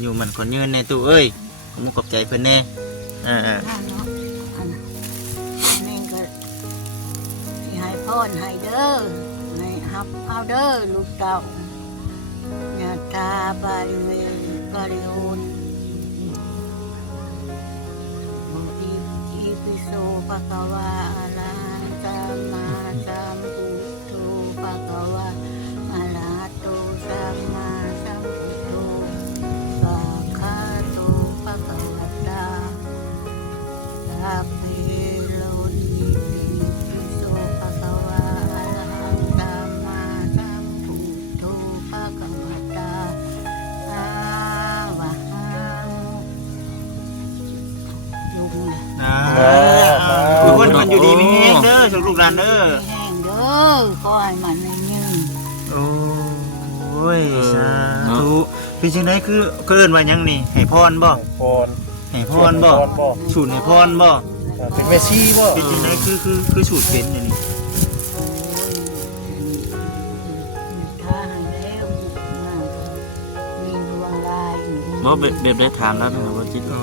อยู่มันคนยืนในตู้เอ้ยผมขอบใจเพิ่นแน่อันนี้ก็ให้พรให้เด้อให้ฮับเอาเด้อลูกเต่าญาตาบริเวณบริโภคอิปิโสภะคะวะอะระหะสัมมาสัมพุทโธภะคะวะอะระหะโตสัมมาสัมพุทโธภะคะโตภะคะวะตาสัพเพโลนิปิโสภะคะวะอะระหะสัมมาสัมพุทโธภะคะวะตาอะวะหังลุงคือเพิ่นมันอยู่ดีมีแห้งเด้อสุกลูกหลานเด้อแห้งเด้อขอให้มันยืนโอ้ยสาธุเป็นจังได๋คือเอิ้นว่าหยังนี่ให้พรบ่พรให้พรบ่สูตรให้พรบ่เป็นเมซี่บ่เป็นจังได๋คือสูตรเป็นอย่างนี้ถ้าให้แล้วมีดวงลายบ่แบบได้ถามแล้วนะครับว่าจิตเน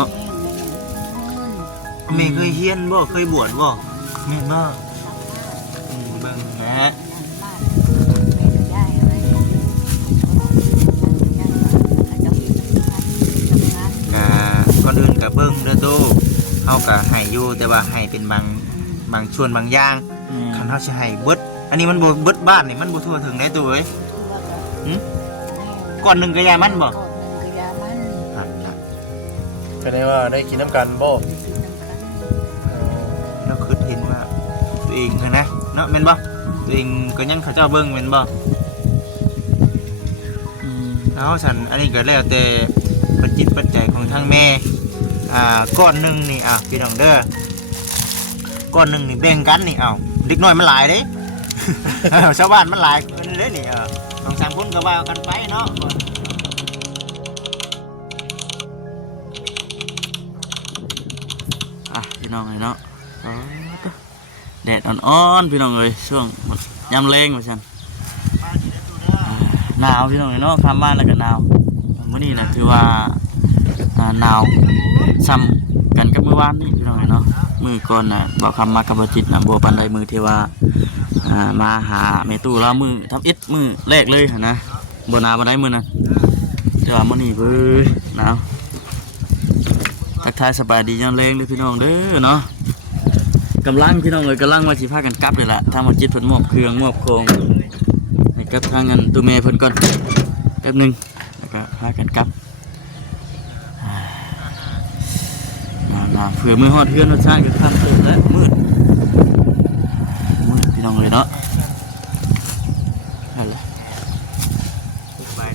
าะแม่เคยเฮียนบ่เคยบวชบ่แม่นบ่เบิ่งนะก่อนอื่นก็เบิ่งเด้อโตเฮาก็ให้อยู่แต่ว่าให้เป็นบางส่วนบางอย่างคันเฮาสิให้เบิดอันนี้มันบ่เบิดบ้านนี่มันบ่ทั่วถึงได้ตัวเอ้ยก่อนนึงก็ยามันบ่ก็ได้ว่าได้กินน้ำกันบ่แล้วคือเห็นว่าตัวเองนะเนาะแม่นบ่ตัวเองก็ยังเขาเจ้าเบิ่งแม่นบ่แล้วฉันอันนี้ก็แล้วแต่ปัจจิตปัจจัยของทางแม่ก้อนนึงนี่พี่น้องเด้อก้อนนึงนี่แบ่งกันนี่เด็กน้อยมันหลายเด้ ชาวบ้านมันหลายกันเด้นี่ต้อง3คนก็ว่ากันไปเนาะพี่น้องเลยเนาะแดดอ่อนๆพี่น้องเลยช่วงยามแรงว่าซั่นหนาวพี่น้องเลยเนาะคำบ้านแล้วก็หนาวมื้อนี้นะถือว่าหนาวซ้ำกันกับเมื่อวานนี่พี่น้องเลยเนาะมื้อก่อนน่ะบ่คำมากับบ่จิตน่ะบ่ปานใดมื้อที่ว่ามาหาแม่ตู้แล้วมื้อทำอิฐมื้อแรกเลยหั่นนะบ่หนาวบ่ได้มื้อนั้นแต่ว่ามื้อนี้เว้ยหนาวทักทายสบายดียามแรงเลยพี่น้องเด้อเนาะกำลังพี่น้องเลยกำลังมาสิพากันกลับเลยล่ะถ้ามาจิตเพิ่นมอบเครื่องมอบของให้กับทางเงินตู้แม่เพิ่นก่อนแป๊บนึงแล้วก็พากันกลับเผื่อมือฮอดเฮือนรสชาติก็ค่ำตื่นแล้วมืดพี่น้องเลยเนาะสบา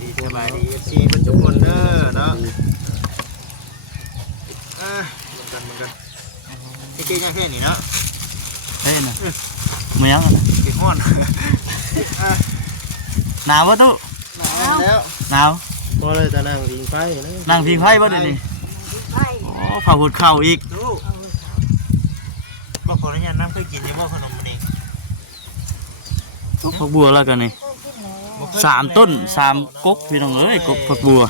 ยดีFC เพิ่นทุกคนเด้อเนาะเหมือนกันเจ๊ยังแค่นี้เนาะเฮ้ยนะไม่ยังนะเจ๊ฮ้อนหนาวปะตุ๊แล้วหนาวก็เลยจะนั่งพิงไฟนั่งพิงไฟปะเดี๋ยวนี้โอ้เผาหุดเข่าอีกบ่ขออนุญาตน้ำเคยกินยี่บ่ขนมนี่ผักบัวแล้วกันนี่3 ต้น 3 ก๊กพี่น้องเอ้ยก๊กผักบัว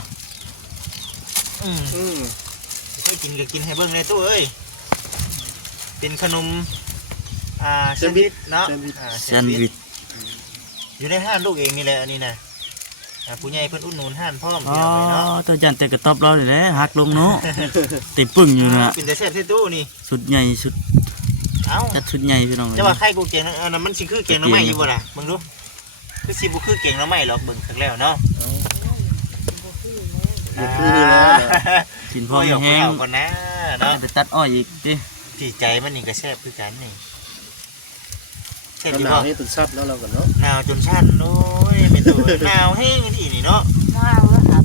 เคยกินก็กินให้เบิ่งเลยตู้เอ้ยเป็นขนมแซนด์วิชเนาะแซนด์วิชอยู่ในห้างลูกเองนี่แหละอันนี้นะผู้ใหญ่เพิ่นอุดหนุนห้างพร้อมเนาะตัวจันแต่กระต๊อบเราเลยนะหักลงเนาะติดปึ้งอยู่นะเป็นแต่แซ่บที่ตู้นี่สุดใหญ่สุดจัดสุดใหญ่พี่น้องจะว่าไข่กูเก่งนะมันสิคือเก่งน้ำไหม้อยู่บ่ล่ะมึงดูคือสิบ่คือเก่งน้ำไหม้หรอกเบิ่งครั้งแล้วเนาะกินพอแห้งก่อนนะเนาะไปตัดอ้อยอีกดิที่ใจมันนี่ก็แซ่บคือกันนี่แซ่บหนาวให้ตุนซัดแล้วเรากันเนาะหนาวจนชั้นโอ้ยเป็นตัวหนาวแห้งนี่เนาะหนาวแล้วครับ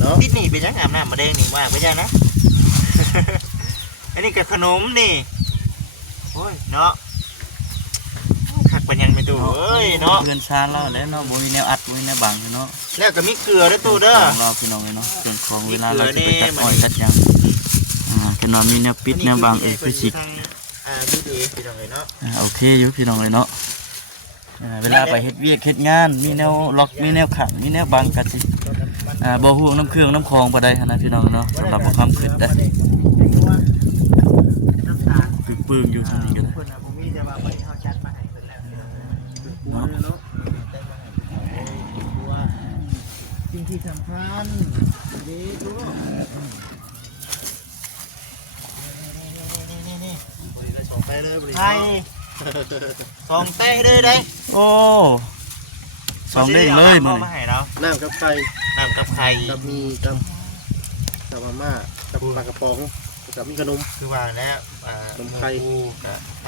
เนาะติดนี่เป็นยังอาบน้ำมาแดงนี่มากไปจ้านะอันนี้กับขนมนี่โอ้ยเนาะขัด เป็นยังไม่ตู้เอ้ยเนาะ เพื่อนชาติเราแล้วเนาะบ่มีแนวอัดบ่มีแนวบังเนาะ แล้วก็มีเกลือด้วยตู้เด้อ ของเราพี่น้องเลยเนาะส่วนของเวลาเราจะไปตัดอ้อยตัดยางคือนอนมีแนวปิดแนวบังคือสิ ดูดีพี่น้องเลยเนาะ โอเคอยู่พี่น้องเลยเนาะเวลาไปเฮ็ดเวียกเฮ็ดงานมีแนวล็อกมีแนวขังมีแนวบังกันสิบ่ห่วงน้ำเครื่องน้ำคลองบ่ได้นะพี่น้องเนาะสำหรับบ่ความคิดได้ปึ้งๆอยู่ทางนี้กัน คนผมมีแต่ว่าไม่เขาชัดมาให้คนแล้วเนาะสิ่งที่สำคัญดีทุกไทยสองเต้เลยได้ โอ้สองเด้งเลยมื้อ มา นี้ ให้เรา น้ำกับไข่ น้ำกับไข่ กับมีกับมาม่ากับปลากระป๋องกับมีขนม คือว่าแล้วอ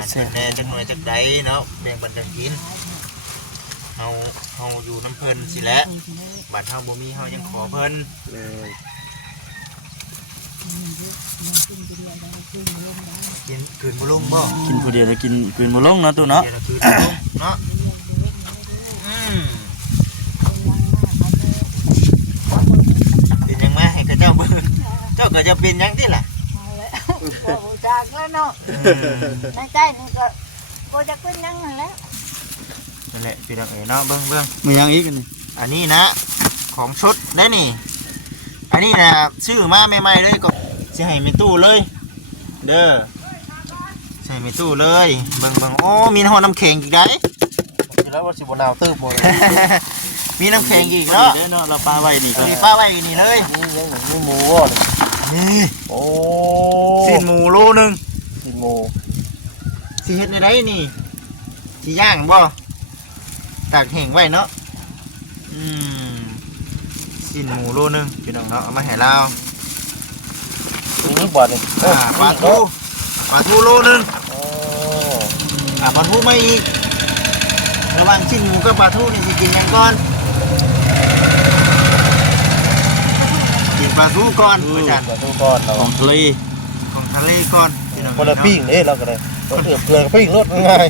าจจะแน่จังหน่อยจักใดเนาะแบ่งปันกันกินเฮาอยู่น้ำเพลินสิแหละบัดเฮาบ่มีเฮายังขอเพิ่น เลย กินคืนบ่ลงบ่ กินผู้เดียวแล้วกินคืนบ่ลงเนาะตู้เนาะ เดี๋ยวคืนบ่ลงเนาะเป็นยังมาให้เขาเจ้าเบิ่งเจ้าก็จะเป็นยังติล่ะ โอ้โหจากแล้วเนาะในใจนี่ก็บ่จะเป็นยังนั่นแหละ นั่นแหละพี่น้องเอ๋ยเนาะเบิ่ง มีหยังอีกอันนี้ อันนี้นะของชุดได้นี่อันนี้นะซื้อมาใหม่ๆเลยก็สิให้มีตู้เลยเด้อใส่มีตู้เลยเบิ่งโอ้มีห่อน้ำแข็งอีกได้ แล้วว่าสิบนาวตื้อหมด มีน้ำแข็งอีกเนาะ เนาะเราปลาไว้นี่ก็ มีป้าไว้อยู่นี่เลย นี่ยังเหมือนมีหมูอ่ะ นี่ โอ้ สิ้นหมูโลนึง สิหมู สิเฮ็ดในไรนี่สิย่างบ่ตากแห้งไว้เนาะสิ้นหมูโลนึงพี่น้องเนาะเอามาให้เรา นี่บ่อนี่ ปลาทูโลนึง โอ้ ปลาทูไม่อีกระหว่างสิ้นหมูกับปลาทูนี่สิกินหยังก่อนกินปลาทูก่อนอาจารย์ มาดูก่อนเรา ของทะเล ของทะเลก่อนพี่น้อง คนละ เนาะ ปิ้งนี่เราก็เลยเปลือกปิ้งรสง่าย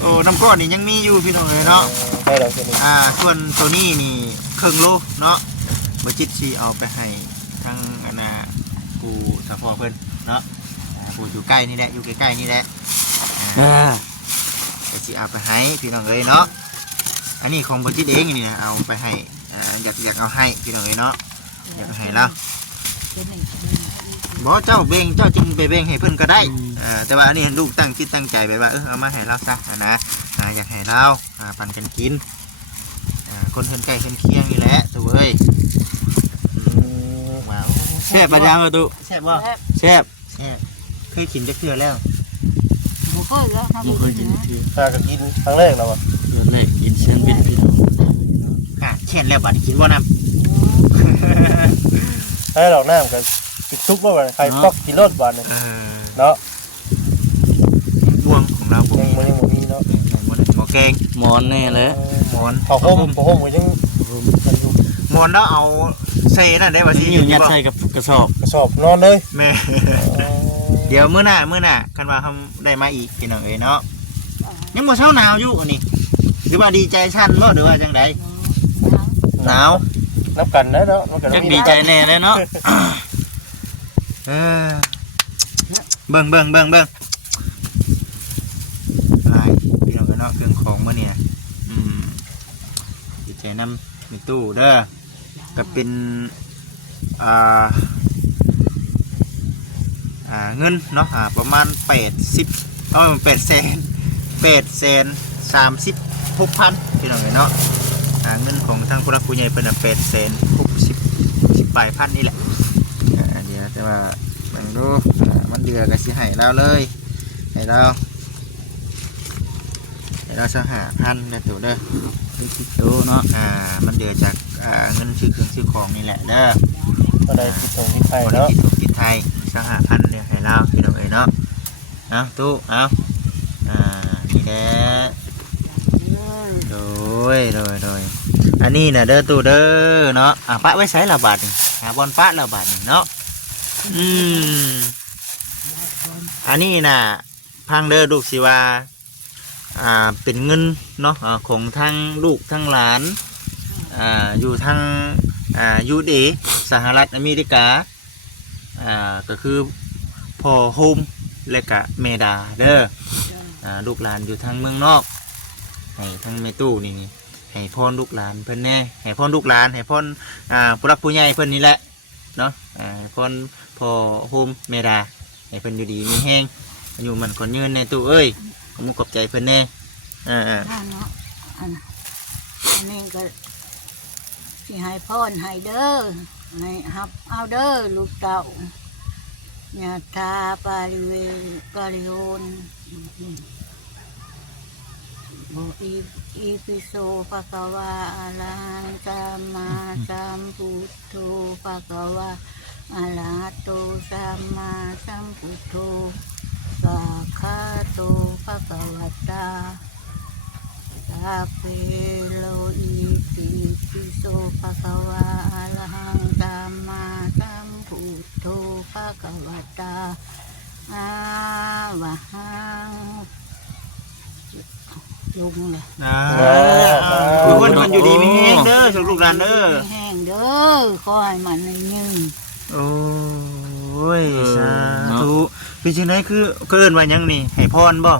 โอ้น้ำก้อนนี่ยังมีอยู่พี่น้องเลยเนาะ ให้เราคนนี้ ส่วนตัวนี้นี่ครึ่งโลเนาะบจิตชีเอาไปให้ทางกูสะพอเพิ่นเนาะกูอยู่ใกล้นี่แหละอยู่ใกล้ๆนี่แหละไปชีเอาไปให้พี่น้องเลยเนาะอันนี้ของบจิตเองนี่นะเอาไปให้อยากเอาให้พี่น้องเลยเนาะอยากไปให้แล้วบอกเจ้าเบ่งเจ้าจึงไปเบ่งให้เพิ่นก็ได้แต่ว่าอันนี้ลูกตั้งจิตตั้งใจไปว่าเอามาให้เราซะนะอยากให้เราปันกันกินคนเพิ่นใกล้เพิ่นเคียงนี่แหละตัวเอ้ยว้าว แซ่บปะยังตู้ แซ่บบ่ แซ่บ แซ่บเคยกินจักเทื่อแล้ว บ่เคยแล้ว บ่เคยกินที พากันกินครั้งแรกเราอ่ะ เดือนแรกกินแซนด์วิชพี่น้อง แช่นแล้วบัดกินบ่น้ ให้เราน้ำกันติดซุกว่าใครปอกกินรสบานเนี่ย ำ เนาะ บวงของเราบว ยัง งมันยังมีเนาะ หมอแกง หมอนแน่เลย หมอน ผ้าห่มมันยังมันอยู่ หมอนแล้วเอาใส่นั่นได้บ่สิ นี่อยู่ยัดใส่กับกระสอบ กระสอบนอนเลย แม่เดี๋ยวมื้อหน้าคันว่าเฮาได้มาอีกพี่น้องเอ้ยเนาะยังบ่เช้าหนาวอยู่อันนี้หรือว่าดีใจชั้นบ่หรือว่าจังไดหนาว นับกันนะเนาะนับกัน จักดีใจแน่เลยเนาะ เออเบิ่งหลายพี่น้องเอ้ยเนาะเครื่องของมื้อนี้นะดีใจนำมีตู้เด้อก็เป็นเงินเนาะประมาณ8,836,000พี่น้องเอ้ยเนาะเงินของทางผู้รักผู้ใหญ่เป็น860ปลายพันนี่แหละเดี๋ยวแต่ว่าแบ่งดูมันเดือก็สิให้เราเลยให้เรา25,000นะตัวเด้อ ดูเนาะ มันเดือจากเงินซื้อเครื่องซื้อของนี่แหละเด้อ อะไรติดตรงที่ไทย บริ เนาะ กิจกิจไทย25,000เนี่ยให้เราพี่น้องเอ้ยเนาะเอาตู้เอานี่แหละโดยอันนี้นะเด้อตู้เด้อเนาะปะไว้ใช้ละบาทนี่หาบอลปะละบาทนี่เนาะอันนี้น่ะพังเด้อลูกสิว่า เป็นเงินเนาะของทั้งลูกทั้งหลานอยู่ทั้งUSA สหรัฐอเมริกาก็คือพ่อโฮมและก็เมดาเด้อลูกหลานอยู่ทางเมืองนอกให้ทั้งเมตู้นี่ให้พรลูกหลานเพิ่นแน่ให้พรลูกหลานให้พรผู้รักผู้ใหญ่เพิ่นนี่แหละเนาะให้พรพ่อโฮมเมดาให้เพิ่นอยู่ดีมีแห้งอยู่มันก่อนยืนในตู้เอ้ยขอบใจเพิ่นแน่นั่นเนาะอันนี้ก็สิให้พรให้เด้อให้ฮับเอาเด้อลูกเต้าญาตาปาริเวปาริโอนโออีปิโสภะคะวะอะระหังสัมมาสัมพุทโธภะคะวะอะระหะโตสัมมาสัมพุทโธสัพพะโตภะคะวะตาสัพเพโลอิติปิโสภะคะวะอะระหังสัมมาสัมพุทโธภะคะวะตาอะวะหังลุงเลยคือมันอยู่ดีมีแห้งเด้อชมลูกหลานเด้อมีแห้งเด้อขอให้มันให้ยืนโอ้ยสาธุเป็นจังไดคือเอิ้นว่าหยังนี่ให้พรบ่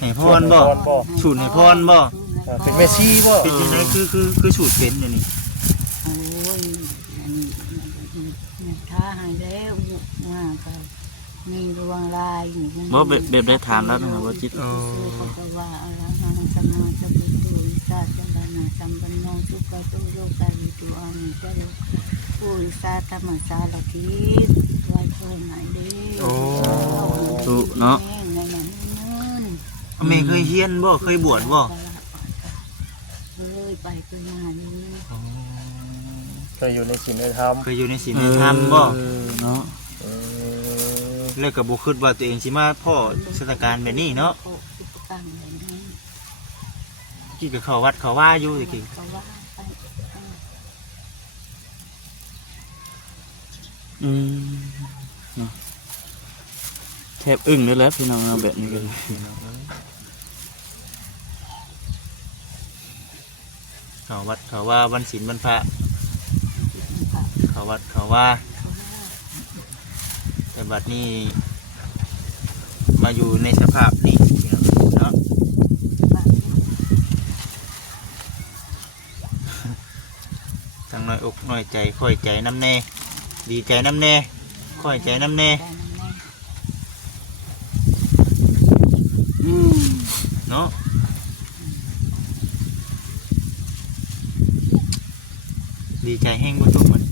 ให้พรบ่สูตรให้พรบ่เป็นเมซี่บ่เป็นจังไดคือสูตรเป็นอย่างนี้โอ้ยอันนี้ท้าให้แล้วว่าก็มีดวงลายบ่แบบได้ถามแล้วนะครับว่าจิตเพราะว่าอะไรนะสมาสัมพุทโธสาธุบานาสัมปันโนทุกขโตโลกาลิตุอามิเตโลปุริสาธรรมสารทิไว้เพิ่มหน่อยดิถูกเนาะแม่เคยเฮียนบ่เคยบวชบ่เคยไปเคยมานี่เคยอยู่ในศีลในธรรมเคยอยู่ในศีลในธรรมบ่เนาะแล้วก็บ่คิดว่าตัวเองสิมาพ่อสถานการณ์แบบนี้เนาะกี่ก็เข้าวัดเข้าว่าอยู่ตะกี้แทบอึ้งเลยแล้วพี่น้องแบบนี้กันเข้าวัดเข้าว่าวันศีลวันพระเข้าวัดเข้าว่าแต่บัดนี้มาอยู่ในสภาพนี้เนาะทั้งน้อยอกน้อยใจค่อยใจน้ำแน่ดีใจน้ำแน่ค่อยใจน้ำแน่เนาะดีใจแห้งบ่ทุกมัน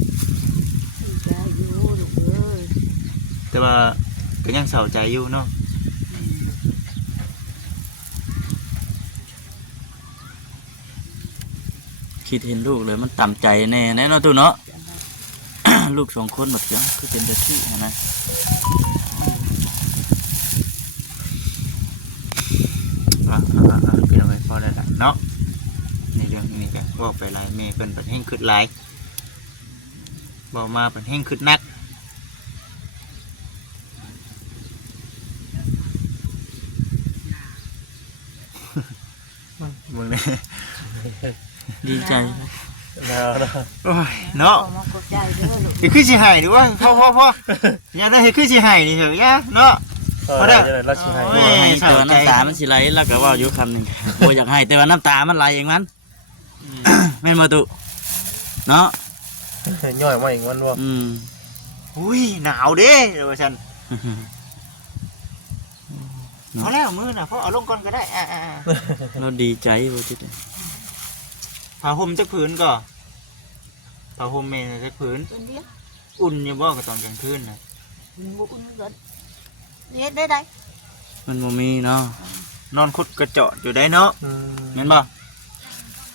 แต่ว่าก็ยังเศร้าใจอยู่เนาะคิดเห็นลูกเลยมันต่ำใจแน่แน่นอนตัวเนาะ ลูก2 คนหมดยังคือเป็นเด็กที่นะเป็นอะไรพอได้ละเนาะในเรื่องนี้ก็บอกไปหลายเมย์เป็นแห้งขึ้นหลายบอกมาเป็นแห้งขึ้นนักมึงเนี่ยดีใจเนาะคือสิหายดูว่าพ่ออย่าได้คือสิหายนี่เถอะย่าเนาะพอได้รัชชัยแต่ว่าน้ำตามันสิไหลแล้วก็ว่าอยู่คำนึงโอ้อยากให้แต่ว่าน้ำตามันไหลเองมันแม่นมาตุเนาะย่อยมาอีกวันว่าอุ้ยหนาวเด้เดี๋ยวฉันเขาแล้วมือน่ะเพราะเอาลงก่อนก็ได้เราดีใจว่าจิตผ้าห่มจักผืนก็ผ้าห่มเมนจักผืนอุ่นอยู่บ่ก็ตอนกลางคืนน่ะอุ่นก็เฮ็ดได้มันบ่มีเนาะนอนคุดกระเจาะอยู่ได้เนาะแม่นบ่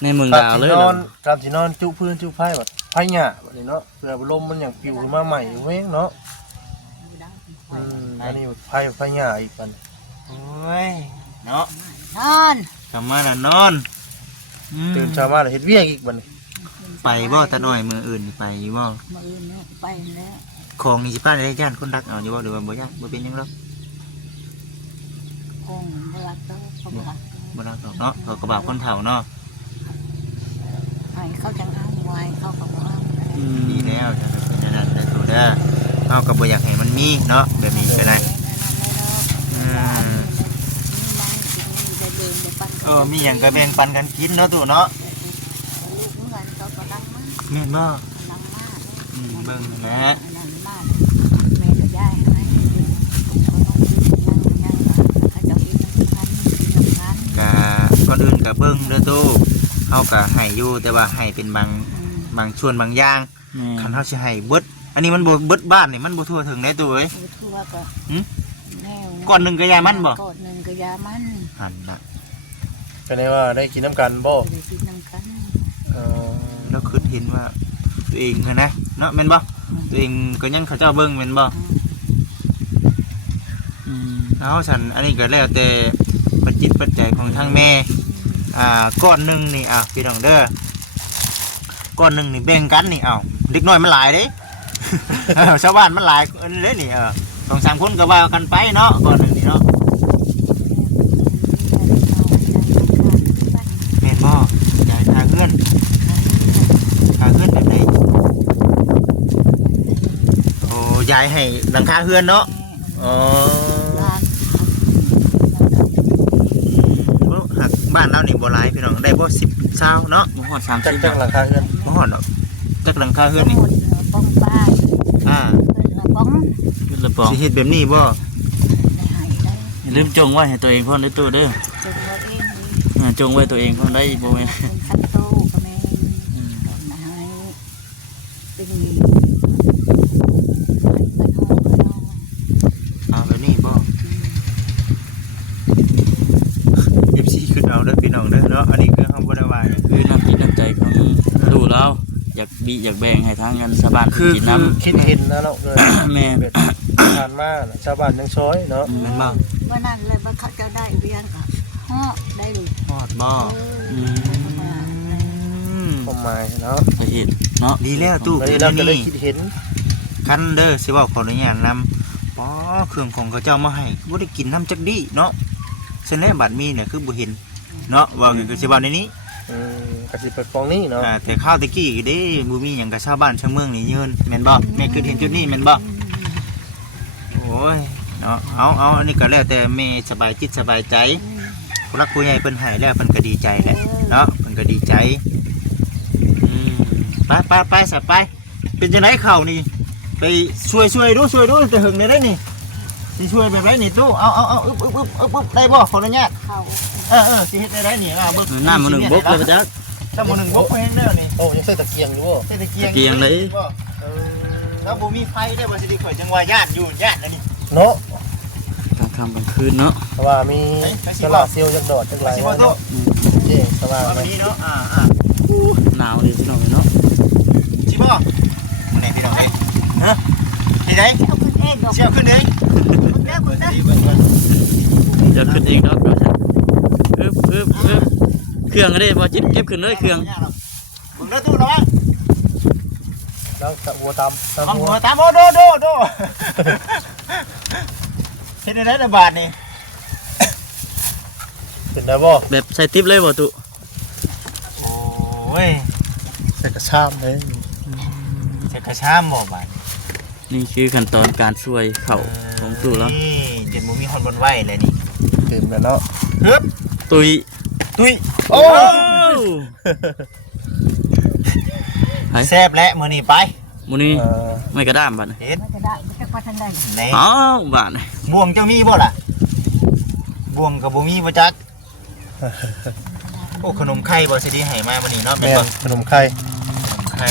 ในเมืองดาวเลยนอนกับสินอนจุพื้นจุไผ่แบบไผ่หญ้าแบบนี้เนาะเพื่อลมมันอย่างปิวขึ้นมาใหม่เว้งเนาะอันนี้ไผ่หญ้าอีกกันโอ้ยเนาะนอนกลับมาแล้วนอนตื่นเช้ามาแล้วเฮ็ดเวียกอีกบัดนี้ไปบ่ตาหน่อยมืออื่นไปอยู่บ่มืออื่นเนี่ยไปแล้วของนี่สิป้าได้ย่านคนรักเอาอยู่บ่หรือว่าบ่ย่านบ่เป็นหยังหรอกข คงเวลาโตเขาบอก บ่รักดอกเนาะเขาก็บ่าวคนเฒ่าเนาะ ให้เขาจังอ้างไว้เขาก็บอกว่า ดีแล้วจะเป็นอย่างนั้นได้ตัวเด้อเฮาก็บ่อยากให้มันมีเนาะแบบนี้ก็ได้มีหยังก็แบ่งปันกันกินเนาะตู่เนาะ ลูกเงินเขาก็ดังมาก แม่นบ่ ดังมาก เบิ่งแหละ ดังมากแม่ก็ย้ายให้เขาต้องกินยังเขาจะกินน้ำกัน ก็ก่อนอื่นก็เบิ่งเด้อตู่เฮาก็ให้อยู่แต่ว่าให้เป็นบางช่วงบางอย่างคันเฮาสิให้เบิดอันนี้มันบ่เบิดบ้านนี่มันบ่ทั่วถึงได้ตู่เอ้ย ทั่วก็แนว ก่อนหนึงก็ยามันบ่ ก่อนหนึ่งก็ยามัน หั่นน่ะ ก็ได้ว่าได้กินน้ำกันบ่ ไปกินน้ำกัน เออ แล้วคือเห็นว่าตัวเองคือนะเนาะแม่นบ่ตัวเองก็ยังเขาเจ้าเบิ่งแม่นบ่แล้วฉันอันนี้ก็แล้วแต่ปัจจิตปัจจัยของทางแม่ก้อนหนึงนี่พี่น้องเด้อก้อนหนึงนี่แบ่งกันนี่เด็กน้อยมันหลายเด้ ชาวบ้านมันหลายอันนี้เด้นี่2-3 คนก็ว่ากันไปเนาะก้อนหนึงนี่เนาะแม่นบ่ยายทาเพื่อนแบบไหนโอ้ยายให้หลังคาเฮือนเนาะอ๋อ หักบ้านเรานี่บ่หลายพี่น้องได้บ่10 20เนาะ บ่ฮอด จัก 30 จักหลังคาเฮือน บ่ฮอดดอกจักหลังคาเฮือนนี่ ป้องป้า อ่า ป้อง ขึ้นละปอง สิเฮ็ดแบบนี้บ่ ได้หายได้ อย่าลืมจงไว้ให้ตัวเองพร้อมได้ตู้เด้อ จนเราเอง จงไว้ตัวเองพร้อมได้บ่แม่น เป็นขั้นโตก็แม่มาให้เป็นเงินห้อง เอาแบบนี้บ่ FC ขึ้นเอาเด้อพี่น้องเด้อเนาะอันนี้คือเฮาบ่ได้ว่า คือน้ำจิตน้ำใจของตู้เราอยากบิอยากแบ่งให้ทางเงินชาวบ้านกินน้ำ คิดเห็นนะเนาะเลย แม่ เป็ดผ่านมาน่ะชาวบ้านยังช้อยเนาะ แม่นบ่ ว่านั่นเลยว่าเขาจะได้เรียนกับฮะได้เลย ฮอดบ่ ความหมายเนาะ ละเอียดเนาะ ดีแล้วตู้ วัน เป็ นี้ น เรา อัน จะได้ นี้ คิดเห็น คันเด้อสิเว้าขออนุญาตนำป๋อเครื่องของเขาเจ้ามาให้บ่ได้กินน้ำจักดีเนาะซึ่งแล้วบัดมีเนี่ยคือบ่เห็นเนาะว่าคือสิเว้าในนี้ กระสิบไปฟองนี่เนาะ แต่ข้าวตะกี้เด้บ่มีหยังกับชาวบ้านชาวเมืองนี่ยืนแม่นบ่แม่คือเห็นจุดนี้แม่นบ่โอ้ยเนาะเอาอันนี้ก็แล้วแต่แม่สบายจิตสบายใจผู้รักผู้ใหญ่เพิ่นให้แล้วเพิ่นก็ดีใจแหละเนาะเพิ่นก็ดีใจไปซะไปเป็นจังได๋ข้าวนี่ไปช่วยดูแต่หึงได้นี่สิช่วยแบบไรนี่ตู้เอาอึบได้บ่ขออนุญาต เขา สิเฮ็ดได้นี่เบิ่ง น้ำมันหนึ่งบกเลยปะจ๊ะ ถ้าหนึ่งบกไปแน่นี่ โอ้ยังใส่ตะเกียงอยู่บ่ เศรษฐกิจถ้าบ่มีไฟได้บ่สิได้ข่อยจังว่าย่านอยู่ย่านอันนี้ เนาะ กลางค่ำกลางคืนเนาะ เพราะว่ามีตลาดเซลล์จักดอดจักหลาย สิบ่โต เจ๊สว่าง วัน เลย นี้เนาะหนาวเลยพี่น้องเนาะ สิบ่มื้อไหนพี่น้องเอ้ยฮะที่ไหน เอาขึ้นเองดอก เชี่ยวขึ้นเด้ เด้อคุณเด้อ จะขึ้นเองเนาะอึบเครื่องก็ได้บ่จิบเก็บขึ้นเลยเครื่อง เบิ่งเด้อตู้ระวัง แล้วตะวัวตาม เอาหัวตามโดเฮ็ดได้บาทนี่ เป็นได้บ่ แบบใส่ติ๊บเลยบ่ตุ โอ้ย ใส่กระชามเลย จะกระชามบ่บาท นี่คือขั้นตอนการช่วยเข่าของตู้แล้ว นี่เจ็ดบ่มีคนบนไหวเลยนี่ เต็มแล้วเนาะ ฮึบ ตุย ตุ้ย โอ้ แซ่บและมื้อนี้ไป มื้อนี้ไม่กระด้ามบัดนี้ เฮ็ด มันจะได้มันจะพัฒนา ใน อ้าวบาดนี้ บ่วงเจ้ามีบ่ล่ะบ่วงก็บ่มีบ่จักโอ้ขนมไข่บ่สิได้ให้มามื้อนี้เนาะแม่ แม่ นบ่ ขนมไข่ ไข่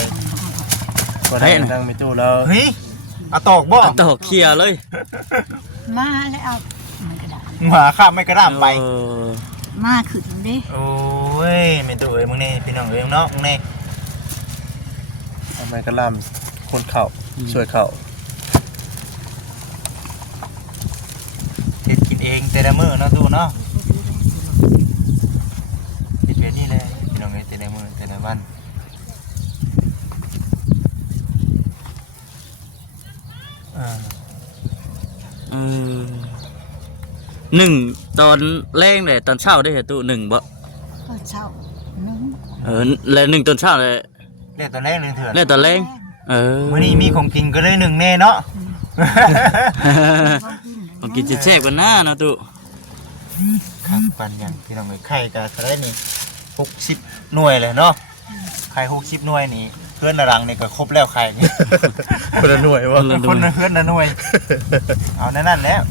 บ่ได้นั่งมีตู้แล้ว เฮ้ยเอาตอกบ่ ตอกเคลียร์เลย มาแล้วเอามันกระดาษ หมาข้ามไม่กระด้ามไป มาขึ้นดิ โอ้ยแม่นตัวเอ้ยมึงนี่พี่น้องเอ้ยเนาะมึงนี่ ทำไมกระลำคนเข่าช่วยเข่า เฮ็ดกินเองแต่ละมื้อเนาะตู้เนาะเฮ็ดแบบนี้เลยพี่น้องเอ้ยแต่ละมื้อแต่ละวันเออ หนึ่งตอนแรงเลยตอนเช้าได้เหรอตู้หนึ่งบ่ ก็เช่านึ่ง แล้วหนึ่งตอนเช้าเลย เรียกตอนแรกหนึ่งเถื่อน แล้วตอนแรงมื้อนี้มีของกินก็เลยหนึ่งแน่เนาะ ผมกินเจ็บกันหน้าเนาะตู้ ครับปันยังพี่น้องเอ้ยไข่ก็เท่าไหร่นี่60หน่วยเลยเนาะไข่60หน่วยนี่เพื่อนนรังนี่ก็ครบแล้วไข่นี่ คนละหน่วยว่า คนละเพื่อนละหน่วย เอานั่นแล้ว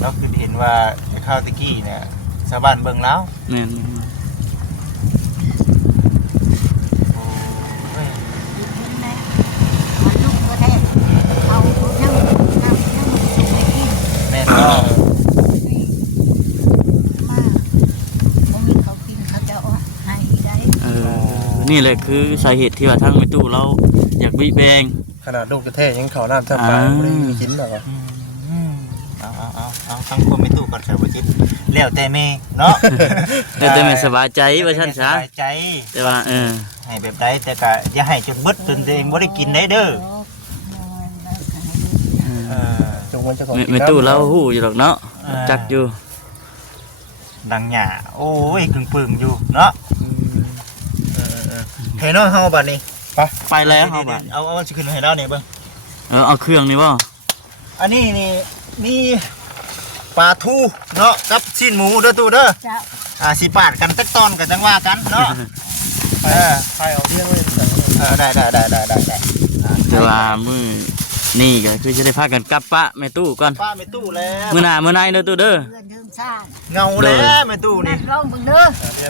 เราคือเห็นว่าไอ้ข้าวตะกี้เนี่ยชาวบ้านเบิ่งแล้ว แม่น โอ้ย แม่มันลุกก็แท้เอายังไม่กิน แม่นก็ นี่มาผมมีเขากินเขาจะเอาให้ได้ นี่แหละคือสาเหตุที่ว่าทางแม่ตู้เราอยากวิแบง ขนาดลูกแท้ๆยังเข้าน้ำท่าปลาไม่ได้กินหรอก เอาทั้งคนไม่ตู้ก่อนเสียบ่จิตแล้วแต่แม่เนาะ แต่แม่สบายใจว่าซั่นซะ สบายใจ แต่ว่าให้แบบใดแต่ก็อย่าให้จนเบิดจนตัวเองบ่ได้กินได้เด้อเออ จงวันจะขอ แม่ตู้เราฮู้อยู่หรอกเนาะจักอยู่ ดังหญ้าโอ้ยกึ่งปึงอยู่เนาะให้น้องเฮาบัดนี้ ไปแล้วเฮาบัด เอาสิขึ้นให้เรานี่เบิ่ง เอาเครื่องนี่บ่ อันนี้นี่มีปลาทูเนาะกับชิ้นหมูเด้อตู้เด้อ จะ สิปาดกันตักตอนกันจังว่ากันเนาะใครเอาเลี้ยงไว้ใส่ ได้ แต่ว่ามื้อนี่ก็คือจะได้พากันกลับปะแม่ตู้ก่อน ป้าไม่ตู้แล้ว มื้อหน้ามื้อไหนเด้อตู้เด้อ เพื่อนเดิมซ่า เงาแล้วไม่ตู้ นั่ นี่ นลองเบิ่งเด้อ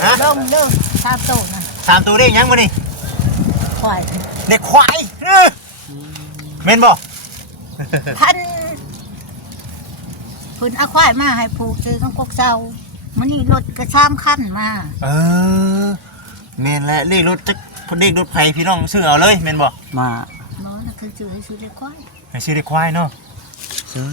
ฮะ ลองเด้อชาโตนั่น สามตัวเด้งยังมานี่ ควาย เด็กควายเมนบอก พันเพิ่นเอาควายมาให้ผูกซื้อของกกเซามื้อนี้รถกระชามคันมา เมนและเลขรถจักเลขรถไผพี่น้องซื้อเอาเลยเมนบอก มา หมอน่ะคือซื้อให้ซื้อเล็กควาย ให้ซื้อเด็กควายเนาะ สา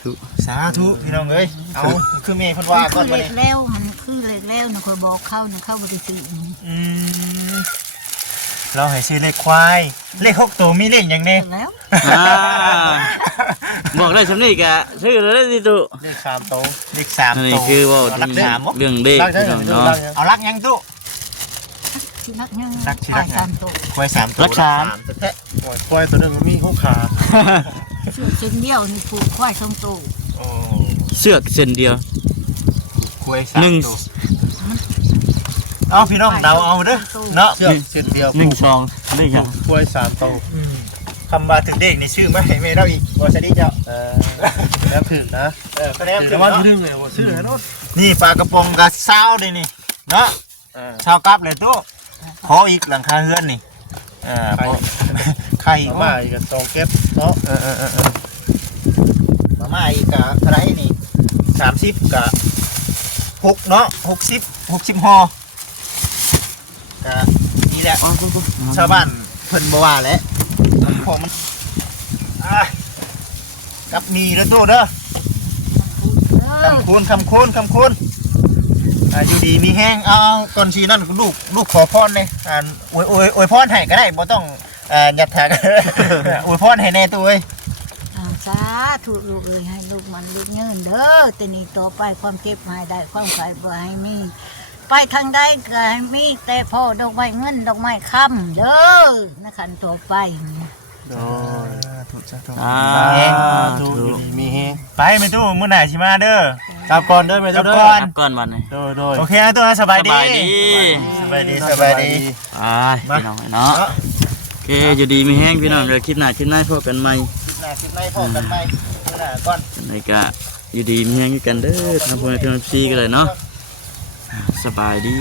ธุ สาธุพี่น้องเอ้ยเอาคือเมย์เพิ่นว่าก่ คื อน อ มา เล็ นี่ กแล้วมันคือเล็กแล้วนะคอยบอกเข้านะเข้าบ่ได้ซื้อนี่ เราให้ซื้อเลขควายเลข6ตัวมีเลขหยังแน่ แล้ว บอกได้สำนี้ก็ชื่อแล้วสิตู้ เลข3โต เลข3ตัว นี่คือว่า รักสามบ่ เรื่องเด็ก รักได้ พี่น้อง รั เนาะ กยัง เอารักหยังตู้ สิรักยัง รักสิรัก ควายสามตัว ควาย3ตัว รักสาม ตัวแท้ โอ้ยควายตัวนึงมันมี6ขา ชื่อเส้นเดียวนี่ผูกควายสองตัว โอ้ เสือกเส้นเดียว ควาย3 หนึ่ง ตัวเอาพี่น้องเดาเอาเด้อเนาะ เชือกเส้นเดียว 1 2ได้ยัง ควาย3โต คำว่าถึงเด็กในชื่อไม่ให้แม่เราอีกบอสดีเจ้า แล้วถึงนะ คะแนน ถึ ถึ ง ง วัน เนาะ ที่1เลยว่าซื้อให้รถ นี่ปลากระป๋องกับซาวเลยนี่เนาะซาวกลับเลยตู้ขออีกหลังคาเฮือนนี่ไข่ มาอีกกัน2เก็บเนาะ มาม่าอีกกะเท่าไรนี่30กะ6เนาะ60ห่อกะนี่แหละชาวบ้านเพิ่นบ่ว่าแหละของมันกับมีแล้วตู้เด้อ คำคูณอยู่ดีมีแห้งเอาก่อนชีนั่นลูกขอพรเลยอวยพรให้ก็ได้บ่ต้องยัดแทก อวยพรให้แน่ตัวเอ้ย สาธุลูกเอ้ยให้ลูกมันลูกเงินเด้อแต่นี่ต่อไปความเจ็บหายได้ความไข้บ่ให้มีไปทางใดก็ให้มีแต่พ่อดอกไม้เงินดอกไม้ค่ำเด้อนะคันต่อไปนี่ โดย ถูกจ้ะถูก ถูกดีมีแฮง ไปไม่ตู้มื้อไหนสิมาเด้อก ลับก่อนเด้อแม่เด้อ กลับก่อน กลับก่อนวันนี้ โดย โอเคนะตัวสบายดี สบายดี สบายดี พี่น้องเนาะโอเคอยู่ดีมีแห้งพี่น้องเดี๋ยวคลิปหน้าพบกันใหม่ คิดในพอกันไหมมื้อหน้าก่อน ในกะอยู่ดีมีแห้งกันเด้อทำพวกพี่น้องพี่กันเลยเนาะสบายดี